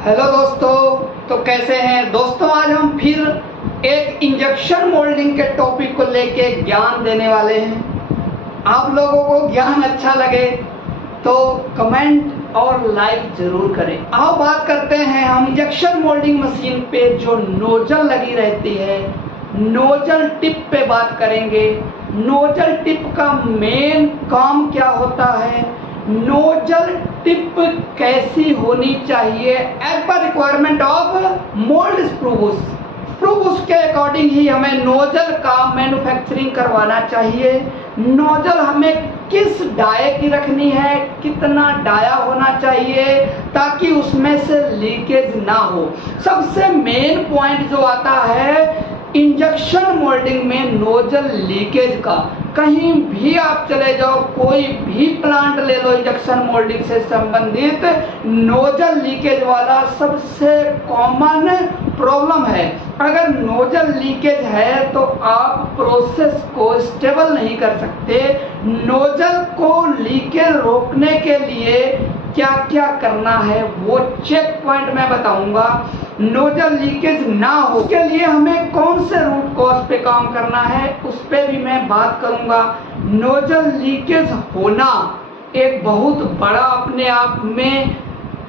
Hello दोस्तों, तो कैसे हैं दोस्तों। आज हम फिर एक इंजेक्शन मोल्डिंग के टॉपिक को लेके ज्ञान देने वाले हैं। आप लोगों को ज्ञान अच्छा लगे तो कमेंट और लाइक जरूर करें। आओ बात करते हैं हम इंजेक्शन मोल्डिंग मशीन पे जो नोजल लगी रहती है, नोजल टिप पे बात करेंगे। नोजल टिप का मेन काम क्या होता है, नोजल टिप कैसी होनी चाहिए as per requirement of mould स्प्रूबुस के अकॉर्डिंग ही हमें नोजल का मैन्युफैक्चरिंग करवाना चाहिए। नोजल हमें किस डाये की रखनी है, कितना डाया होना चाहिए ताकि उसमें से लीकेज ना हो। सबसे मेन पॉइंट जो आता है इंजेक्शन मोल्डिंग में नोजल लीकेज का। कहीं भी आप चले जाओ, कोई भी प्लांट ले लो इंजेक्शन मोल्डिंग से संबंधित, नोजल लीकेज वाला सबसे कॉमन प्रॉब्लम है। अगर नोजल लीकेज है तो आप प्रोसेस को स्टेबल नहीं कर सकते। नोजल को लीकेज रोकने के लिए क्या क्या करना है वो चेक पॉइंट मैं बताऊंगा। नोजल लीकेज ना हो उसके लिए हमें कौन से रूट कॉज पे काम करना है उस पे भी मैं बात करूंगा। नोजल लीकेज होना एक बहुत बड़ा अपने आप में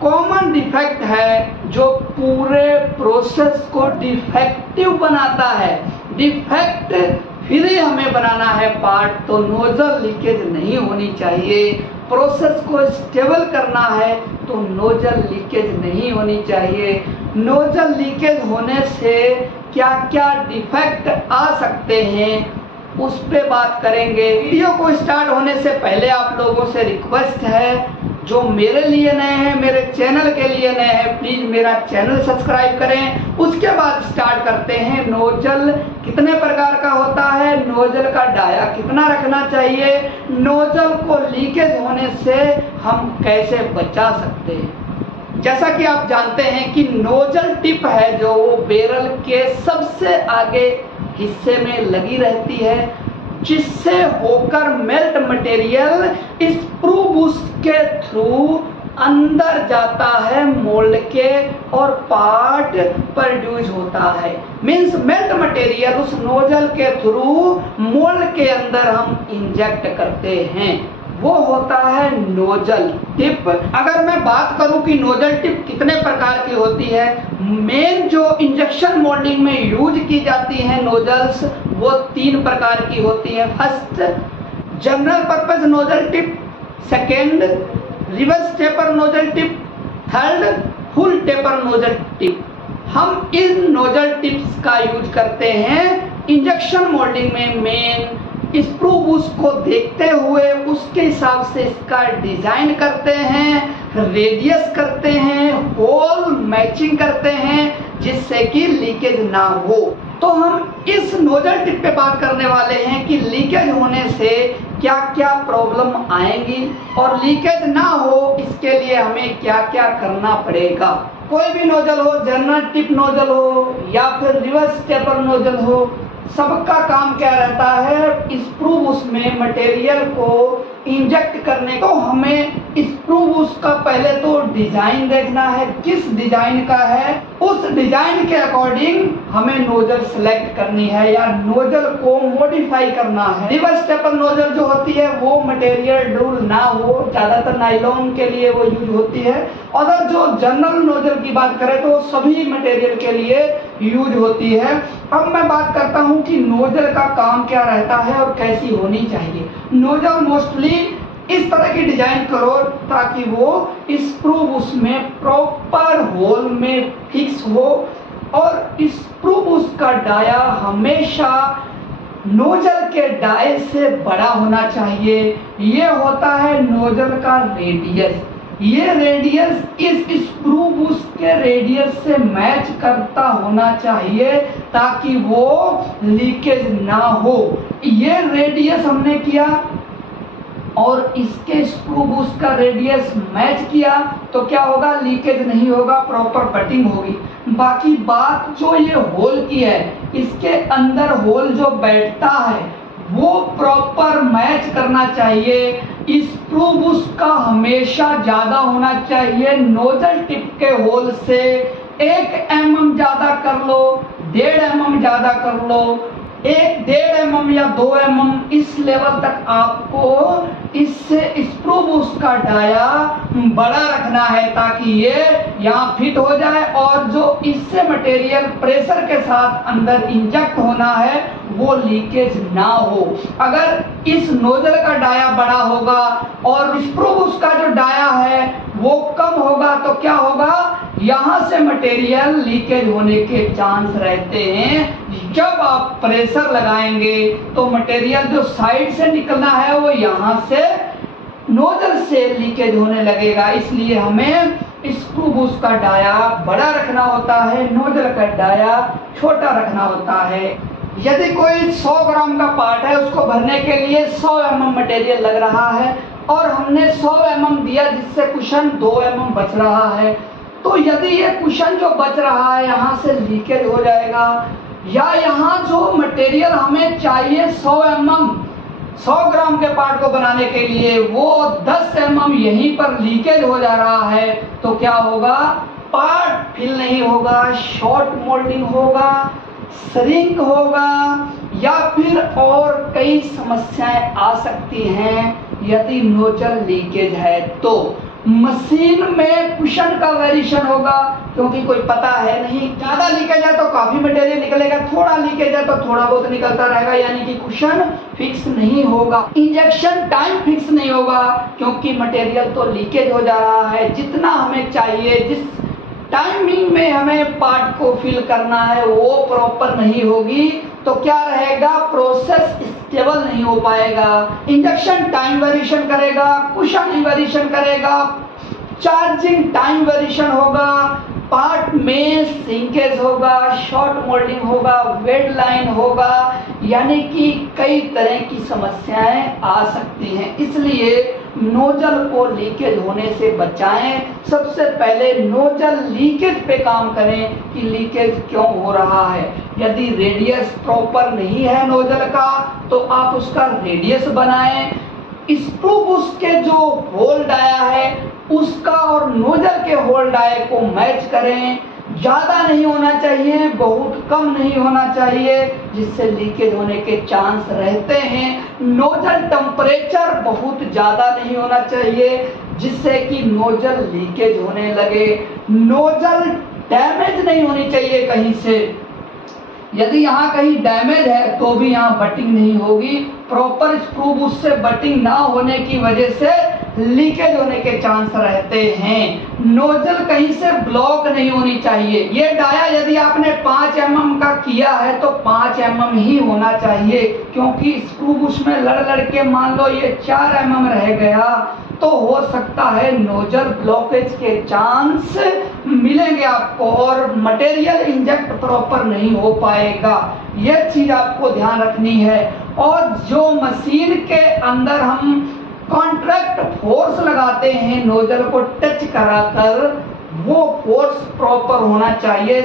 कॉमन डिफेक्ट है जो पूरे प्रोसेस को डिफेक्टिव बनाता है। डिफेक्ट फ्री हमें बनाना है पार्ट, तो नोजल लीकेज नहीं होनी चाहिए। प्रोसेस को स्टेबल करना है तो नोजल लीकेज नहीं होनी चाहिए। नोजल लीकेज होने से क्या क्या डिफेक्ट आ सकते हैं उस पे बात करेंगे। वीडियो को स्टार्ट होने से पहले आप लोगों से रिक्वेस्ट है, जो मेरे लिए नए हैं, मेरे चैनल के लिए नए हैं, प्लीज मेरा चैनल सब्सक्राइब करें। उसके बाद स्टार्ट करते हैं। नोजल कितने प्रकार का होता है, नोजल का डाया कितना रखना चाहिए, नोजल को लीकेज होने से हम कैसे बचा सकते हैं। जैसा कि आप जानते हैं कि नोजल टिप है जो वो बैरल के सबसे आगे हिस्से में लगी रहती है, जिससे होकर मेल्ट मटेरियल स्प्रूबुस के थ्रू अंदर जाता है मोल्ड के और पार्ट प्रोड्यूस होता है। मींस मेल्ट मटेरियल उस नोजल के थ्रू मोल्ड के अंदर हम इंजेक्ट करते हैं, वो होता है नोजल टिप। अगर मैं बात करूं कि नोजल टिप कितने प्रकार की होती है, मेन जो इंजेक्शन मोल्डिंग में यूज की जाती है नोजल्स वो 3 प्रकार की होती है। First general purpose nozzle tip, second reverse taper nozzle tip, third full taper nozzle tip. हम इन नोजल टिप्स का यूज करते हैं इंजेक्शन मोल्डिंग में। मेन स्प्रूबुस को देखते हुए उसके हिसाब से इसका डिजाइन करते हैं, रेडियस करते हैं, होल मैचिंग करते हैं जिससे कि लीकेज ना हो। तो हम इस नोजल टिप पे बात करने वाले हैं कि लीकेज होने से क्या क्या प्रॉब्लम आएंगी और लीकेज ना हो इसके लिए हमें क्या क्या करना पड़ेगा। कोई भी नोजल हो, जनरल टिप नोजल हो या फिर रिवर्स टेपर नोजल हो, सबका काम क्या रहता है, स्प्रूबुस में मटेरियल को इंजेक्ट करने को। हमें स्प्रूबुस का पहले तो डिजाइन देखना है, किस डिजाइन का है, उस डिजाइन के अकॉर्डिंग हमें नोजल सेलेक्ट करनी है या नोजल को मॉडिफाई करना है। रिवर्स टेपर नोजल जो होती है वो मटेरियल ड्रूल ना हो, ज्यादातर नायलॉन के लिए वो यूज होती है। अगर जो जनरल नोजल की बात करें तो सभी मटेरियल के लिए यूज होती है। अब मैं बात करता हूं कि नोजल का काम क्या रहता है और कैसी होनी चाहिए। नोजल मोस्टली इस तरह की डिजाइन करो ताकि वो स्प्रूबुस में प्रॉपर होल में फिक्स हो और स्प्रूबुस का डाया हमेशा नोजल के डाये से बड़ा होना चाहिए। ये होता है नोजल का रेडियस। ये रेडियस इस स्प्रूबुस के रेडियस से मैच करता होना चाहिए ताकि वो लीकेज ना हो। ये रेडियस हमने किया और इसके स्क्रूबुस का रेडियस मैच किया तो क्या होगा, लीकेज नहीं होगा, प्रॉपर कटिंग होगी। बाकी बात जो ये होल की है, इसके अंदर होल जो बैठता है वो प्रॉपर मैच करना चाहिए। स्क्रू बुश का हमेशा ज्यादा होना चाहिए नोजल टिप के होल से। 1 mm ज्यादा कर लो, 1.5 mm ज्यादा कर लो, 1-1.5 mm या 2 mm, इस लेवल तक आपको इससे स्क्रू बुश का डाया बड़ा रखना है ताकि ये यहाँ फिट हो जाए और जो इससे मटेरियल प्रेशर के साथ अंदर इंजेक्ट होना है वो लीकेज ना हो। अगर इस नोजल का डाया बड़ा होगा और स्क्रू बुश का जो डाया है वो कम होगा तो क्या होगा, यहाँ से मटेरियल लीकेज होने के चांस रहते हैं। जब आप प्रेशर लगाएंगे तो मटेरियल जो साइड से निकलना है वो यहाँ से नोजल से लीकेज होने लगेगा। इसलिए हमें स्क्रू बुश का डाया बड़ा रखना होता है, नोजल का डाया छोटा रखना होता है। यदि कोई 100 ग्राम का पार्ट है, उसको भरने के लिए 100 mm मटेरियल लग रहा है और हमने 100 mm दिया जिससे कुशन 2 mm बच रहा है, तो यदि ये कुशन जो बच रहा है यहाँ से लीकेज हो जाएगा या यहाँ जो मटेरियल हमें चाहिए 100 ग्राम के पार्ट को बनाने के लिए वो 10 mm यहीं पर लीकेज हो जा रहा है, तो क्या होगा, पार्ट फिल नहीं होगा, शॉर्ट मोल्डिंग होगा, श्रिंक होगा या फिर और कई समस्याएं आ सकती हैं यदि नोजल लीकेज है। तो मशीन में कुशन का वेरिएशन होगा क्योंकि कोई पता है नहीं, ज्यादा लीकेज है तो काफी मटेरियल निकलेगा, थोड़ा लीकेज है तो थोड़ा बहुत निकलता रहेगा, यानी कि कुशन फिक्स नहीं होगा। इंजेक्शन टाइम फिक्स नहीं होगा क्योंकि मटेरियल तो लीकेज हो जा रहा है। जितना हमें चाहिए, जिस टाइमिंग में हमें पार्ट को फिल करना है वो प्रॉपर नहीं होगी तो क्या रहेगा, प्रोसेस स्टेबल नहीं हो पाएगा। इंजेक्शन टाइम वेरिएशन करेगा, कुशन वेरिएशन करेगा, चार्जिंग टाइम वेरिएशन होगा, पार्ट में सिंकेज होगा, शॉर्ट मोल्डिंग होगा, वेट लाइन होगा, यानी कि कई तरह की समस्याएं आ सकती हैं। इसलिए नोजल को लीकेज होने से बचाएं। सबसे पहले नोजल लीकेज पे काम करें कि लीकेज क्यों हो रहा है। यदि रेडियस प्रॉपर नहीं है नोजल का तो आप उसका रेडियस बनाएं। स्क्रू बुश के जो होल डाया है उसका और नोजल के होल डाये को मैच करें। ज्यादा नहीं होना चाहिए, बहुत कम नहीं होना चाहिए, जिससे लीकेज होने के चांस रहते हैं। नोजल टेम्परेचर बहुत ज्यादा नहीं होना चाहिए जिससे कि नोजल लीकेज होने लगे। नोजल डैमेज नहीं होनी चाहिए कहीं से, यदि यहाँ कहीं डैमेज है तो भी यहाँ बटिंग नहीं होगी। प्रॉपर स्क्रू बुश से बटिंग ना होने की वजह से लीकेज होने के चांस रहते हैं। नोजल कहीं से ब्लॉक नहीं होनी चाहिए। ये डाया यदि आपने 5 mm का किया है तो 5 mm ही होना चाहिए, क्योंकि स्क्रू बुश में लड़ के मान लो ये 4 mm रह गया तो हो सकता है नोजल ब्लॉकेज के चांस मिलेंगे आपको और मटेरियल इंजेक्ट प्रॉपर नहीं हो पाएगा। यह चीज आपको ध्यान रखनी है। और जो मशीन के अंदर हम कॉन्ट्रैक्ट फोर्स लगाते हैं नोजल को टच कराकर, वो फोर्स प्रॉपर होना चाहिए,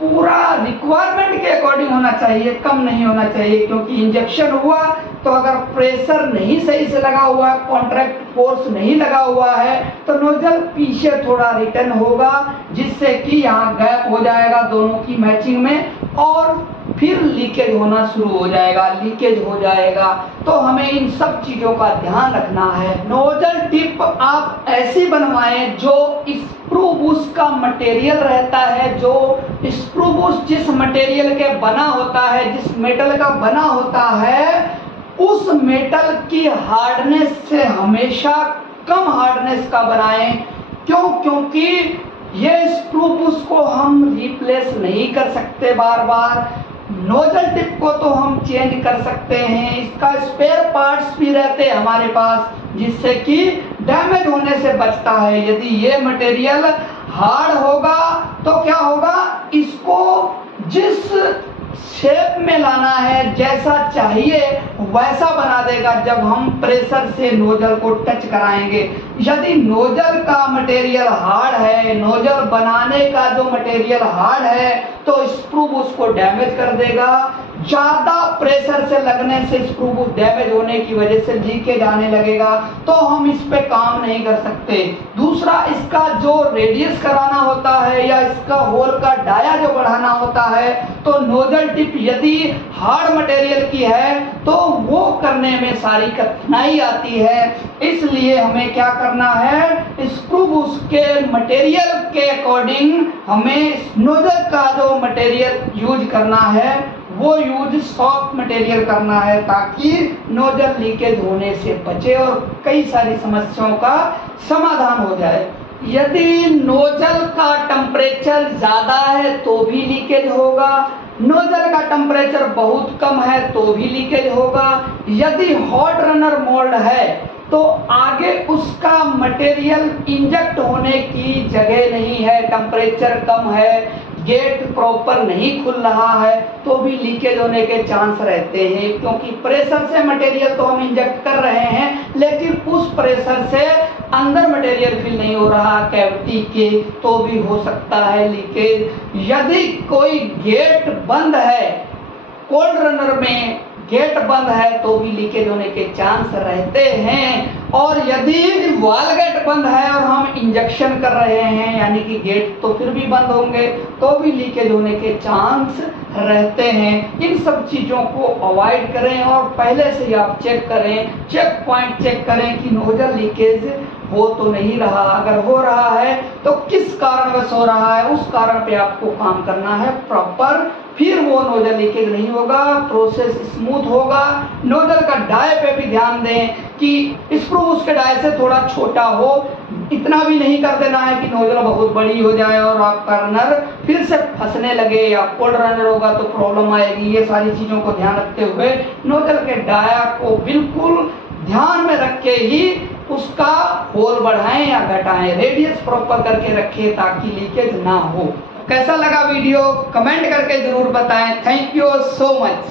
पूरा रिक्वायरमेंट के अकॉर्डिंग होना चाहिए, कम नहीं होना चाहिए। क्योंकि इंजेक्शन हुआ तो अगर प्रेशर नहीं सही से लगा हुआ है, कॉन्ट्रैक्ट फोर्स नहीं लगा हुआ है तो नोजल पीछे थोड़ा रिटर्न होगा, जिससे कि यहाँ गैप हो जाएगा दोनों की मैचिंग में और फिर लीकेज होना शुरू हो जाएगा, लीकेज हो जाएगा। तो हमें इन सब चीजों का ध्यान रखना है। नोजल टिप आप ऐसी बनवाएं जो स्क्रू बुश का मटेरियल रहता है, जो स्क्रू बुश जिस मटेरियल के बना होता है, जिस मेटल का बना होता है, उस मेटल की हार्डनेस से हमेशा कम हार्डनेस का बनाएं। क्यों? क्योंकि ये स्क्रू बुश को हम रिप्लेस नहीं कर सकते बार बार। नोजल टिप को तो हम चेंज कर सकते हैं, इसका स्पेयर पार्ट्स भी रहते हैं हमारे पास जिससे कि डैमेज होने से बचता है। यदि ये मटेरियल हार्ड होगा तो क्या होगा, इसको जिस शेप में लाना है, जैसा चाहिए वैसा बना देगा जब हम प्रेशर से नोजल को टच कराएंगे। यदि नोजल का मटेरियल हार्ड है, नोजल बनाने का जो मटेरियल हार्ड है, तो स्क्रू बुश को डैमेज कर देगा। ज्यादा प्रेशर से लगने से स्क्रू डैमेज होने की वजह से लीकेज आने लगेगा, तो हम इस पे काम नहीं कर सकते। दूसरा, इसका जो रेडियस कराना होता है या इसका होल का डाया जो बढ़ाना होता है, तो नोजल टिप यदि हार्ड मटेरियल की है तो वो करने में सारी कठिनाई आती है। इसलिए हमें क्या करना है, स्क्रू के मटेरियल के अकॉर्डिंग हमें नोजल का जो मटेरियल यूज करना है वो यूज सॉफ्ट मटेरियल करना है, ताकि नोजल लीकेज होने से बचे और कई सारी समस्याओं का समाधान हो जाए। यदि नोजल का टेम्परेचर ज्यादा है तो भी लीकेज होगा, नोजल का टेम्परेचर बहुत कम है तो भी लीकेज होगा। यदि हॉट रनर मोल्ड है तो आगे उसका मटेरियल इंजेक्ट होने की जगह नहीं है, टेम्परेचर कम है, गेट प्रॉपर नहीं खुल रहा है, तो भी लीकेज होने के चांस रहते हैं, क्योंकि प्रेशर से मटेरियल तो हम इंजेक्ट कर रहे हैं लेकिन उस प्रेशर से अंदर मटेरियल फिल नहीं हो रहा कैविटी के, तो भी हो सकता है लीकेज। यदि कोई गेट बंद है, कोल्ड रनर में गेट बंद है तो भी लीकेज होने के चांस रहते हैं। और यदि वाल गेट बंद है और हम इंजेक्शन कर रहे हैं, यानी कि गेट तो फिर भी बंद होंगे, तो भी लीकेज होने के चांस रहते हैं। इन सब चीजों को अवॉइड करें और पहले से ही आप चेक करें, चेक पॉइंट चेक करें कि नोजल लीकेज हो तो नहीं रहा। अगर हो रहा है तो किस कारणवश हो रहा है, उस कारण पे आपको काम करना है प्रॉपर, फिर वो नोजल लीकेज नहीं होगा, प्रोसेस स्मूथ होगा। नोजल का डाय पे भी ध्यान दें कि स्क्रू उसके डाय से थोड़ा छोटा हो, इतना भी नहीं कर देना है कि नोजल बहुत बड़ी हो जाए और आपका रनर फिर से फंसने लगे, या कोल्ड रनर होगा तो प्रॉब्लम आएगी। ये सारी चीजों को ध्यान रखते हुए नोजल के डाया को बिल्कुल ध्यान में रख के ही उसका होल बढ़ाएं या घटाएं, रेडियस प्रॉपर करके रखें ताकि लीकेज ना हो। कैसा लगा वीडियो कमेंट करके जरूर बताएं। Thank you so much.